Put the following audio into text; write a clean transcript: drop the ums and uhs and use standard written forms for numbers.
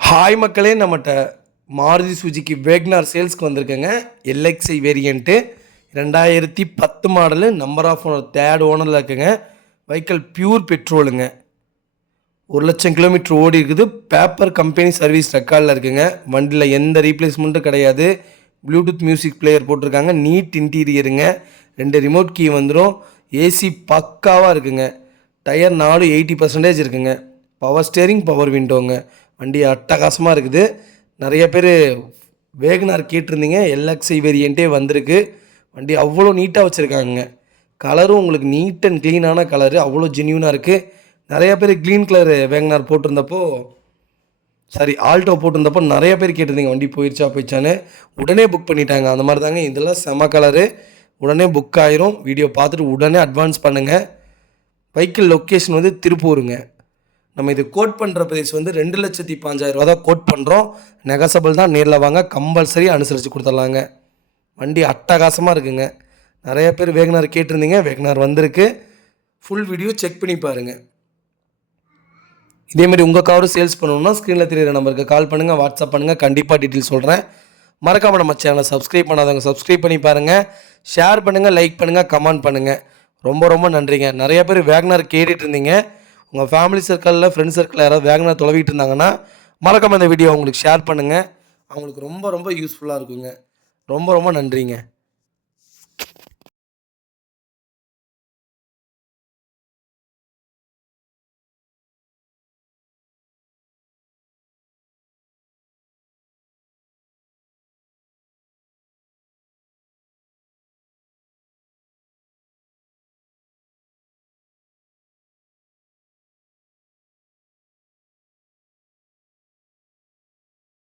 Hi மக்களே, நம்மகிட்ட Maruti Suzuki wagon R சேல்ஸ்க்கு வந்திருக்கேங்க. LXI variant 2010 model, number of owner third ஓனரில் இருக்குங்க. Vehicle pure பெட்ரோலுங்க. 1,00,000 கிலோமீட்டர் ஓடி இருக்குது. பேப்பர் கம்பெனி சர்வீஸ் ரெக்கார்டில் இருக்குங்க. வண்டியில் எந்த ரீப்ளேஸ்மெண்ட்டும் கிடையாது. ப்ளூடூத் மியூசிக் பிளேயர் போட்டிருக்காங்க. நீட் இன்டீரியருங்க. 2 ரிமோட் கீ வந்துடும். ஏசி பக்காவாக இருக்குங்க. டயர் 80% இருக்குங்க. பவர் ஸ்டேரிங், பவர் விண்டோங்க. வண்டி அட்டகாசமாக இருக்குது. நிறைய பேர் வேகனார் கேட்டிருந்தீங்க. எல்எக்ஸ்ஐ வேரியண்ட்டே வந்திருக்கு. வண்டி அவ்வளோ நீட்டாக வச்சுருக்காங்க. கலரும் உங்களுக்கு நீட் அண்ட் க்ளீனான கலரு, அவ்வளோ ஜென்யூனாக இருக்குது. நிறையா பேர் க்ளீன் கலர் வேகனார் போட்டிருந்தப்போ ஆல்டோ போட்டிருந்தப்போ நிறைய பேர் கேட்டிருந்தீங்க வண்டி போயிடுச்சான்னு. உடனே புக் பண்ணிட்டாங்க. அந்த மாதிரி தாங்க இதெல்லாம் செம கலரு. உடனே புக் ஆயிரும். வீடியோ பார்த்துட்டு உடனே அட்வான்ஸ் பண்ணுங்கள். வெஹிக்கிள் லொக்கேஷன் வந்து திருப்பூருங்க. நம்ம இது கோட் பண்ணுற ப்ரைஸ் வந்து 2,05,000 தான் கோட் பண்ணுறோம். நெகசபிள் தான். நேரில் வாங்க, கம்பல்சரி அனுசரித்து கொடுத்துடலாங்க. வண்டி அட்டகாசமாக இருக்குங்க. நிறைய பேர் வேகனார் கேட்டிருந்தீங்க. வேகனார் வந்திருக்கு. ஃபுல் வீடியோ செக் பண்ணி பாருங்கள். இதேமாதிரி உங்கள் காரும் சேல்ஸ் பண்ணணுன்னா ஸ்க்ரீனில் தெரியுற நம்பருக்கு கால் பண்ணுங்கள், வாட்ஸ்அப் பண்ணுங்கள். கண்டிப்பாக டீட்டெயில் சொல்கிறேன். மறக்காமல் நம்ம சேனலை சப்ஸ்கிரைப் பண்ணாதவங்க சப்ஸ்கிரைப் பண்ணி பாருங்கள். ஷேர் பண்ணுங்கள், லைக் பண்ணுங்கள், கமெண்ட் பண்ணுங்கள். ரொம்ப ரொம்ப நன்றிங்க. நிறைய பேர் வேகனார் கேட்டுட்டு இருந்தீங்க. உங்கள் ஃபேமிலி சர்க்கிளில், ஃப்ரெண்ட்ஸ் சர்க்கிளில் யாராவது வேகனார் தொலைவிட்டு இருந்தாங்கன்னா மறக்காமல் இந்த வீடியோ அவங்களுக்கு ஷேர் பண்ணுங்கள். அவங்களுக்கு ரொம்ப ரொம்ப யூஸ்ஃபுல்லாக இருக்குங்க. ரொம்ப ரொம்ப நன்றிங்க.